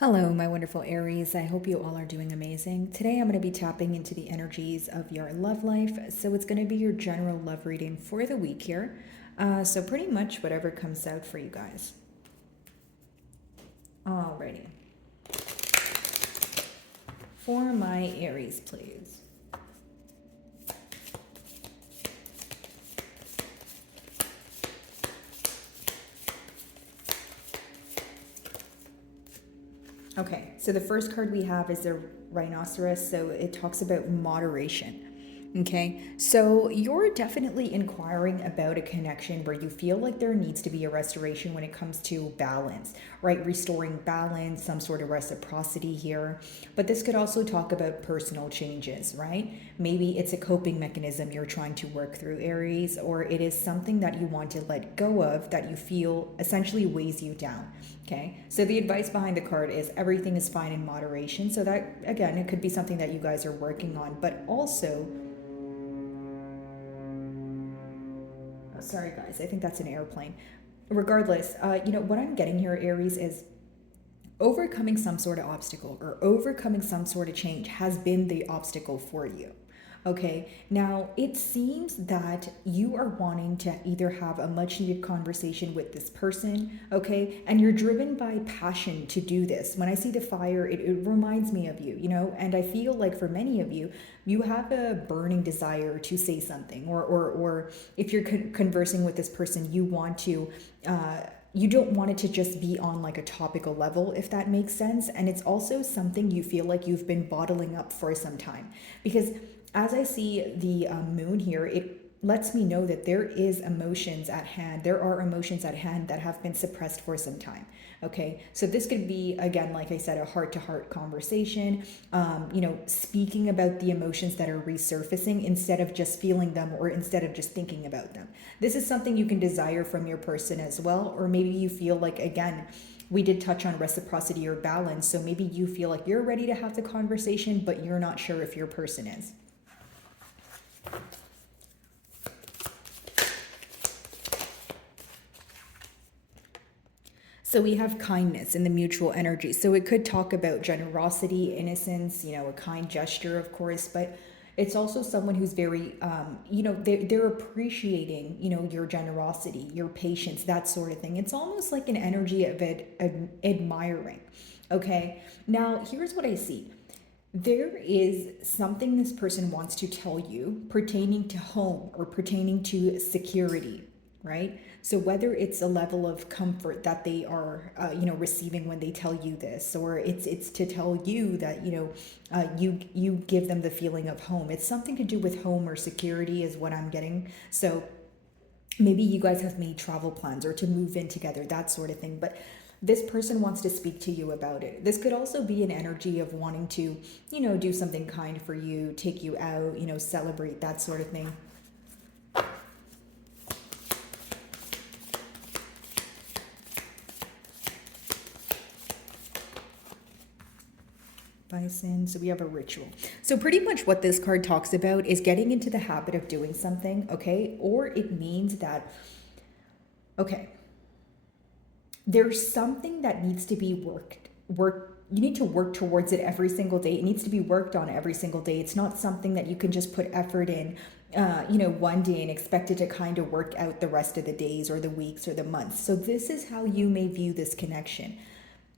Hello, my wonderful Aries. I hope you all are doing amazing. Today, I'm going to be tapping into the energies of your love life. So, it's going to be your general love reading for the week here. So, pretty much whatever comes out for you guys. Alrighty. For my Aries, please. Okay, so the first card we have is the rhinoceros. So it talks about moderation. Okay, so you're definitely inquiring about a connection where you feel like there needs to be a restoration when it comes to balance, right? Restoring balance, some sort of reciprocity here. But this could also talk about personal changes, right? Maybe it's a coping mechanism you're trying to work through, Aries, or it is something that you want to let go of that you feel essentially weighs you down. Okay, so the advice behind the card is everything is fine in moderation. So that, again, it could be something that you guys are working on, but also, oh, sorry guys, I think that's an airplane. Regardless, what I'm getting here, Aries, is overcoming some sort of obstacle or overcoming some sort of change has been the obstacle for you. Okay, now it seems that you are wanting to either have a much needed conversation with this person, okay, and you're driven by passion to do this. When I see the fire, it reminds me of you, and I feel like for many of you, you have a burning desire to say something, or if you're conversing with this person, you want to. You don't want it to just be on like a topical level, if that makes sense. And it's also something you feel like you've been bottling up for some time. Because as I see the moon here, it lets me know that there is emotions at hand. There are emotions at hand that have been suppressed for some time. Okay, so this could be, again, like I said, a heart-to-heart conversation, speaking about the emotions that are resurfacing instead of just feeling them or instead of just thinking about them. This is something you can desire from your person as well, or maybe you feel like, again, we did touch on reciprocity or balance, so maybe you feel like you're ready to have the conversation, but you're not sure if your person is. So we have kindness in the mutual energy. So it could talk about generosity, innocence, a kind gesture, of course, but it's also someone who's very, they're appreciating, your generosity, your patience, that sort of thing. It's almost like an energy of admiring. Okay. Now, here's what I see. There is something this person wants to tell you pertaining to home or pertaining to security, right? So whether it's a level of comfort that they are, receiving when they tell you this, or it's to tell you that you give them the feeling of home. It's something to do with home or security, is what I'm getting. So maybe you guys have made travel plans or to move in together, that sort of thing. But this person wants to speak to you about it. This could also be an energy of wanting to, do something kind for you, take you out, celebrate, that sort of thing. Bison. So we have a ritual. So pretty much what this card talks about is getting into the habit of doing something, okay? Or it means that, okay, there's something that needs to be you need to work towards it every single day. It needs to be worked on every single day. It's not something that you can just put effort in, one day and expect it to kind of work out the rest of the days or the weeks or the months. So this is how you may view this connection.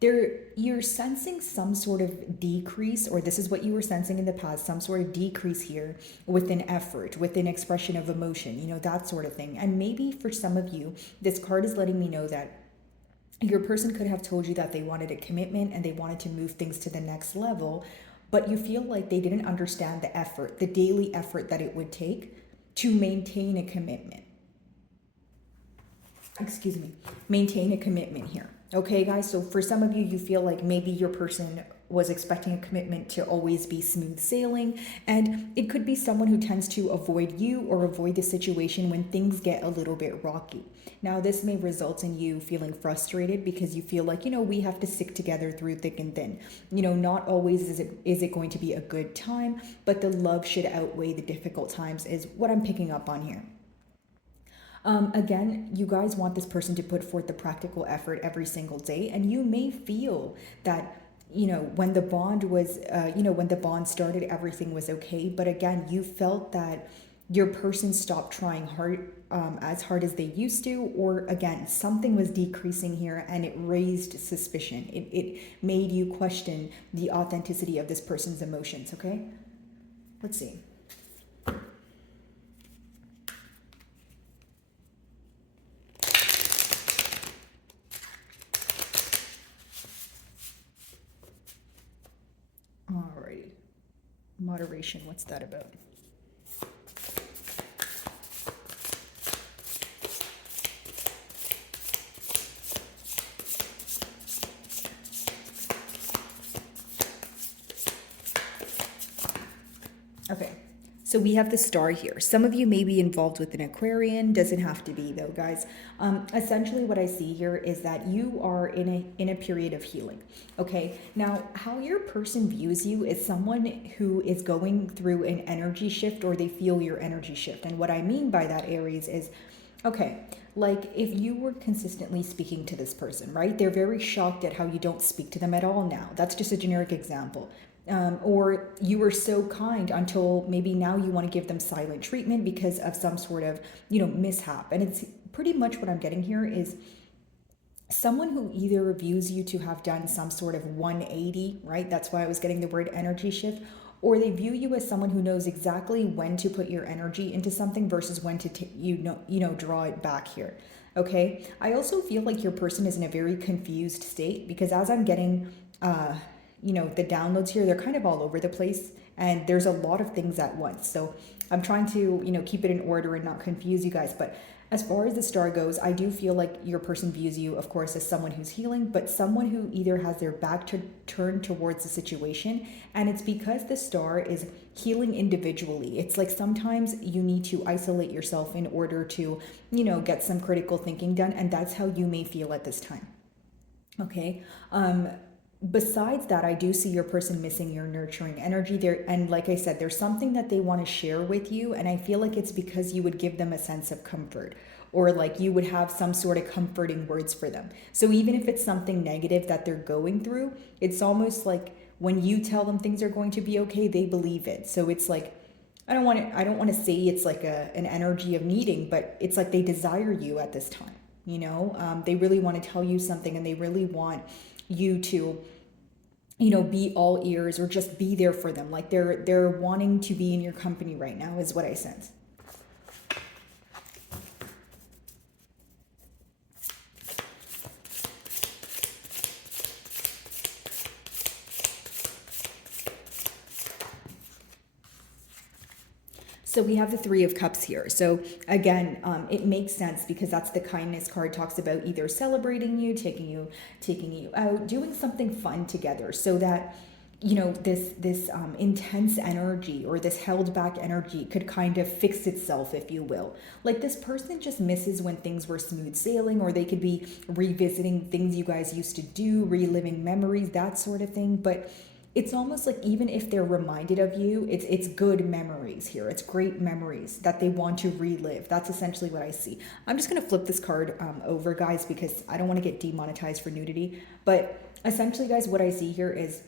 You're sensing some sort of decrease, or this is what you were sensing in the past, some sort of decrease here with an effort, with an expression of emotion, that sort of thing. And maybe for some of you, this card is letting me know that your person could have told you that they wanted a commitment and they wanted to move things to the next level, but you feel like they didn't understand the effort, the daily effort that it would take to maintain a commitment. Maintain a commitment here. Okay, guys, so for some of you, you feel like maybe your person was expecting a commitment to always be smooth sailing, and it could be someone who tends to avoid you or avoid the situation when things get a little bit rocky. Now, this may result in you feeling frustrated because you feel like, we have to stick together through thick and thin. Not always is it going to be a good time, but the love should outweigh the difficult times, is what I'm picking up on here. Again, you guys want this person to put forth the practical effort every single day, and you may feel that when the bond was, when the bond started, everything was okay. But again, you felt that your person stopped trying hard, as hard as they used to, or again, something was decreasing here and it raised suspicion. It made you question the authenticity of this person's emotions, okay? Let's see. Alrighty. Moderation, what's that about? Okay, so we have the star here. Some of you may be involved with an Aquarian, doesn't have to be though, guys. Essentially what I see here is that you are in a period of healing, okay? Now, how your person views you is someone who is going through an energy shift, or they feel your energy shift. And what I mean by that, Aries, is, okay, like if you were consistently speaking to this person, right? They're very shocked at how you don't speak to them at all now. That's just a generic example. Or you were so kind until maybe now you want to give them silent treatment because of some sort of, mishap. And it's pretty much what I'm getting here is someone who either views you to have done some sort of 180, right? That's why I was getting the word energy shift. Or they view you as someone who knows exactly when to put your energy into something versus when to draw it back here. Okay. I also feel like your person is in a very confused state, because as I'm getting the downloads here, they're kind of all over the place and there's a lot of things at once. So I'm trying to, keep it in order and not confuse you guys. But as far as the star goes, I do feel like your person views you, of course, as someone who's healing, but someone who either has their back turned towards the situation. And it's because the star is healing individually. It's like sometimes you need to isolate yourself in order to, get some critical thinking done. And that's how you may feel at this time. Okay. Besides that, I do see your person missing your nurturing energy there. And like I said, there's something that they want to share with you. And I feel like it's because you would give them a sense of comfort, or like you would have some sort of comforting words for them. So even if it's something negative that they're going through, it's almost like when you tell them things are going to be okay, they believe it. So it's like, I don't want to say it's like an energy of needing, but it's like they desire you at this time. They really want to tell you something, and they really want you to be all ears, or just be there for them. Like they're wanting to be in your company right now is what I sense. So we have the Three of Cups here. So again, it makes sense because that's the kindness card. Talks about either celebrating you, taking you out, doing something fun together, so that this intense energy, or this held back energy, could kind of fix itself, if you will. Like this person just misses when things were smooth sailing, or they could be revisiting things you guys used to do, reliving memories, that sort of thing. But it's almost like even if they're reminded of you, it's good memories here. It's great memories that they want to relive. That's essentially what I see. I'm just going to flip this card over, guys, because I don't want to get demonetized for nudity. But essentially, guys, what I see here is,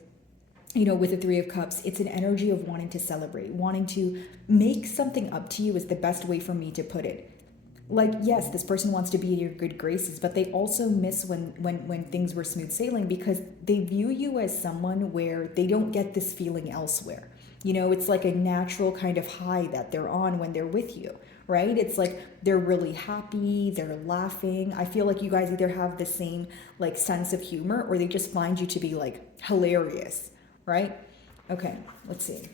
with the Three of Cups, it's an energy of wanting to celebrate, wanting to make something up to you, is the best way for me to put it. Like, yes, this person wants to be in your good graces, but they also miss when things were smooth sailing, because they view you as someone where they don't get this feeling elsewhere. It's like a natural kind of high that they're on when they're with you, right? It's like they're really happy, they're laughing. I feel like you guys either have the same like sense of humor, or they just find you to be like hilarious, right? Okay, let's see.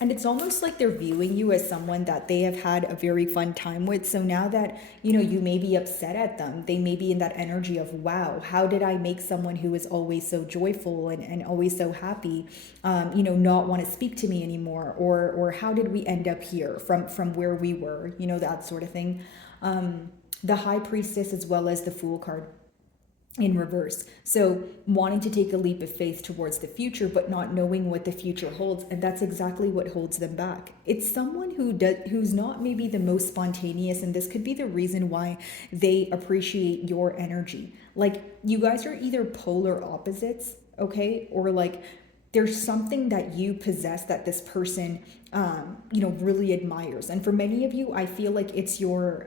And it's almost like they're viewing you as someone that they have had a very fun time with. So now that, you may be upset at them, they may be in that energy of, wow, how did I make someone who is always so joyful and always so happy, not want to speak to me anymore? Or how did we end up here from where we were, that sort of thing. The High Priestess, as well as the Fool card. in reverse. So wanting to take a leap of faith towards the future, but not knowing what the future holds, and that's exactly what holds them back. It's someone who's not maybe the most spontaneous, and this could be the reason why they appreciate your energy. Like you guys are either polar opposites, okay, or like there's something that you possess that this person, really admires. And for many of you, I feel like it's your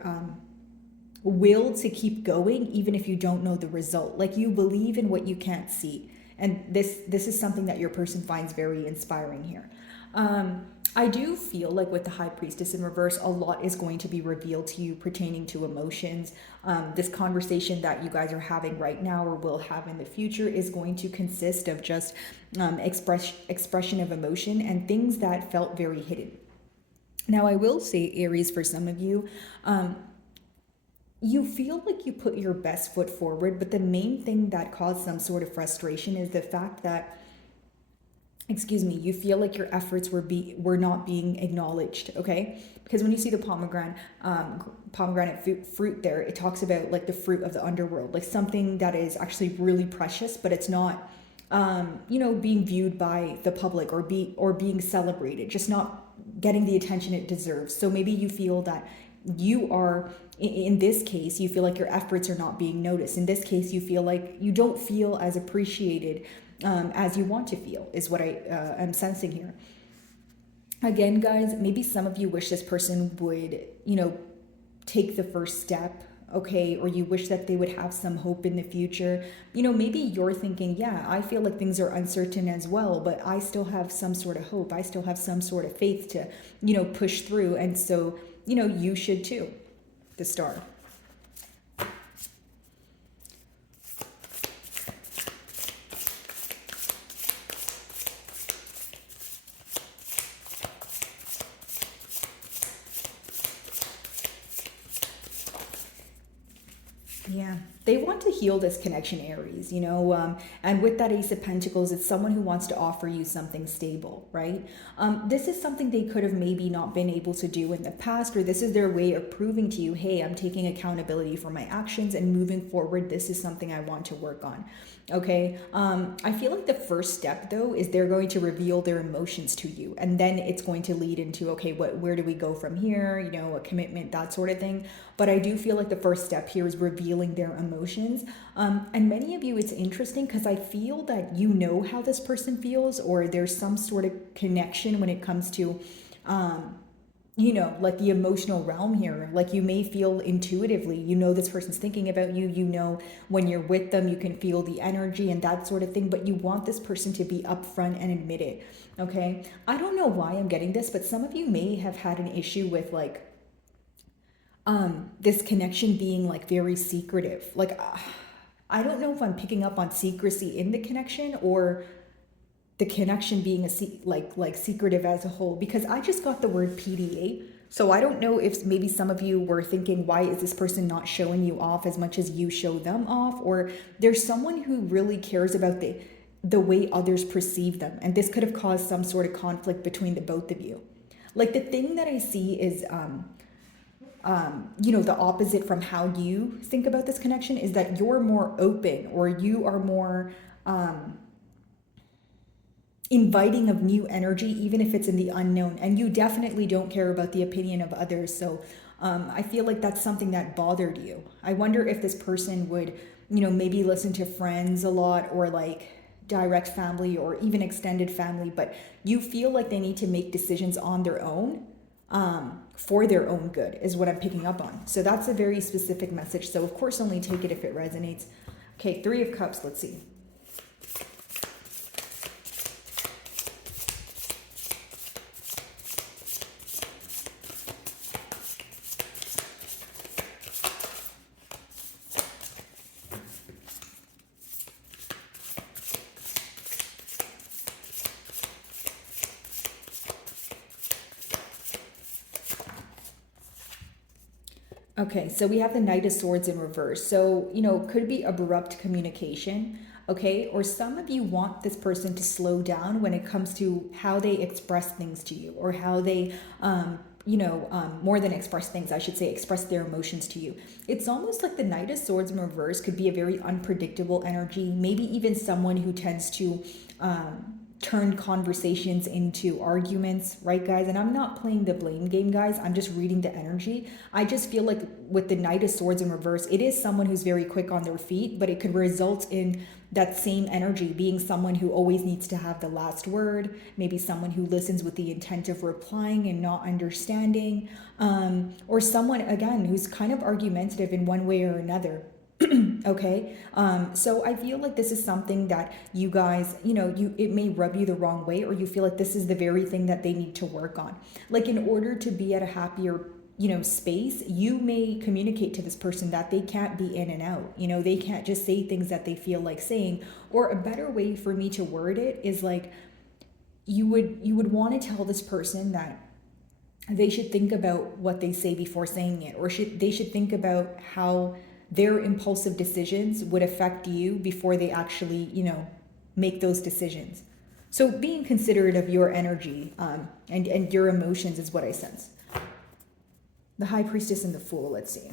will to keep going even if you don't know the result. Like you believe in what you can't see, and this is something that your person finds very inspiring here. I do feel like with the High Priestess in reverse, a lot is going to be revealed to you pertaining to emotions. This conversation that you guys are having right now or will have in the future is going to consist of just expression of emotion and things that felt very hidden. Now, I will say, Aries, for some of you, you feel like you put your best foot forward, but the main thing that caused some sort of frustration is the fact that, you feel like your efforts were not being acknowledged, okay? Because when you see the pomegranate fruit there, it talks about like the fruit of the underworld, like something that is actually really precious, but it's not, being viewed by the public or being celebrated, just not getting the attention it deserves. So maybe you feel that you are, in this case, you feel like your efforts are not being noticed. In this case, you feel like you don't feel as appreciated as you want to feel, is what I am sensing here. Again, guys, maybe some of you wish this person would, take the first step, okay? Or you wish that they would have some hope in the future. Maybe you're thinking, yeah, I feel like things are uncertain as well, but I still have some sort of hope. I still have some sort of faith to, push through. And so, you should too. The Star. Yeah, they want to heal this connection, Aries, and with that Ace of Pentacles, it's someone who wants to offer you something stable, right? This is something they could have maybe not been able to do in the past, or this is their way of proving to you, hey, I'm taking accountability for my actions and moving forward. This is something I want to work on, okay? I feel like the first step, though, is they're going to reveal their emotions to you, and then it's going to lead into, okay, where do we go from here? A commitment, that sort of thing. But I do feel like the first step here is revealing their emotions. And many of you, it's interesting because I feel that you know how this person feels, or there's some sort of connection when it comes to, like the emotional realm here. Like you may feel intuitively, this person's thinking about you, when you're with them, you can feel the energy and that sort of thing, but you want this person to be upfront and admit it, okay? I don't know why I'm getting this, but some of you may have had an issue with like, this connection being like very secretive. Like, I don't know if I'm picking up on secrecy in the connection or the connection being like secretive as a whole, because I just got the word PDA. So I don't know if maybe some of you were thinking, why is this person not showing you off as much as you show them off? Or there's someone who really cares about the way others perceive them. And this could have caused some sort of conflict between the both of you. Like the thing that I see is, the opposite from how you think about this connection is that you're more open, or you are more inviting of new energy, even if it's in the unknown, and you definitely don't care about the opinion of others. So I feel like that's something that bothered you. I wonder if this person would, maybe listen to friends a lot, or like direct family, or even extended family, but you feel like they need to make decisions on their own, for their own good, is what I'm picking up on. So that's a very specific message. So of course, only take it if it resonates. Okay, Three of Cups, let's see. Okay, so we have the Knight of Swords in reverse. So, could be abrupt communication, okay? Or some of you want this person to slow down when it comes to how they express things to you, or how they more than express things, I should say, express their emotions to you. It's almost like the Knight of Swords in reverse could be a very unpredictable energy, maybe even someone who tends to turn conversations into arguments, right, guys? And I'm not playing the blame game, guys. I'm just reading the energy. I just feel like with the Knight of Swords in reverse, it is someone who's very quick on their feet, but it could result in that same energy being someone who always needs to have the last word, maybe someone who listens with the intent of replying and not understanding, or someone, again, who's kind of argumentative in one way or another. Okay. So I feel like this is something that you guys, it may rub you the wrong way, or you feel like this is the very thing that they need to work on. Like, in order to be at a happier space, you may communicate to this person that they can't be in and out. They can't just say things that they feel like saying. Or a better way for me to word it is like, you would want to tell this person that they should think about what they say before saying it, or they should think about how their impulsive decisions would affect you before they actually, make those decisions. So being considerate of your energy and your emotions is what I sense. The High Priestess and the Fool, let's see.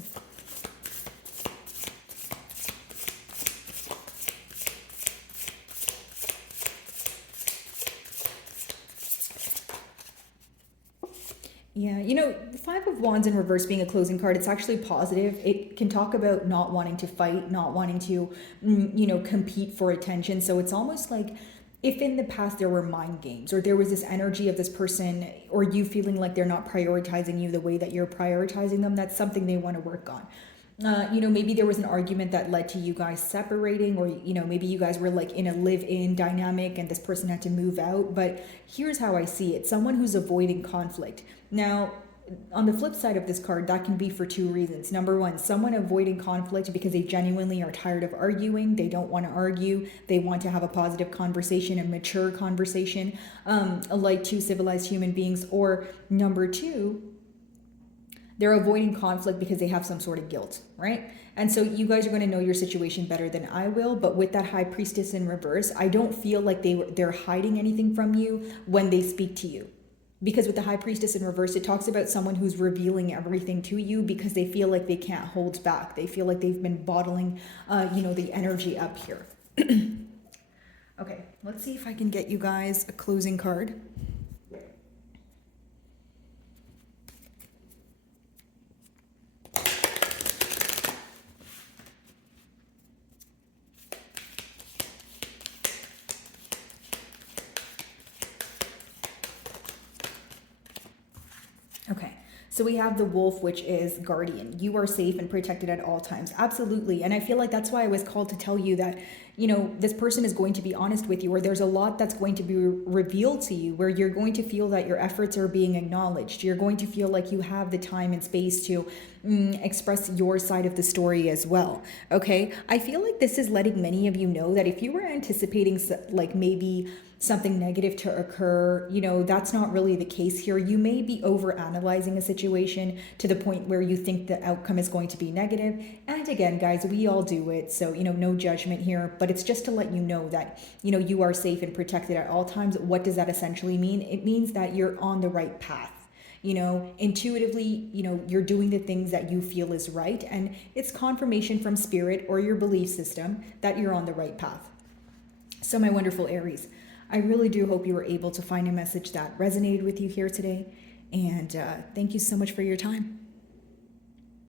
Yeah, the Five of Wands in reverse being a closing card, it's actually positive. It can talk about not wanting to fight, not wanting to, compete for attention. So it's almost like if in the past there were mind games, or there was this energy of this person, or you feeling like they're not prioritizing you the way that you're prioritizing them, that's something they want to work on. Maybe there was an argument that led to you guys separating, or, maybe you guys were like in a live-in dynamic and this person had to move out. But here's how I see it. Someone who's avoiding conflict. Now, on the flip side of this card, that can be for two reasons. Number one, someone avoiding conflict because they genuinely are tired of arguing. They don't want to argue. They want to have a positive conversation, a mature conversation, like two civilized human beings. Or number two, they're avoiding conflict because they have some sort of guilt, right? And so you guys are going to know your situation better than I will. But with that High Priestess in reverse, I don't feel like they're hiding anything from you when they speak to you. Because with the High Priestess in reverse, it talks about someone who's revealing everything to you because they feel like they can't hold back. They feel like they've been bottling, the energy up here. Okay, let's see if I can get you guys a closing card. Okay, so we have the Wolf, which is guardian. You are safe and protected at all times. Absolutely. And I feel like that's why I was called to tell you that, this person is going to be honest with you, or there's a lot that's going to be revealed to you where you're going to feel that your efforts are being acknowledged. You're going to feel like you have the time and space to express your side of the story as well. Okay, I feel like this is letting many of you know that if you were anticipating like maybe something negative to occur, that's not really the case here. You may be overanalyzing a situation to the point where you think the outcome is going to be negative. And again, guys, we all do it. So, no judgment here, but it's just to let you know that, you are safe and protected at all times. What does that essentially mean? It means that you're on the right path. Intuitively, you're doing the things that you feel is right. And it's confirmation from spirit or your belief system that you're on the right path. So my wonderful Aries, I really do hope you were able to find a message that resonated with you here today. And thank you so much for your time.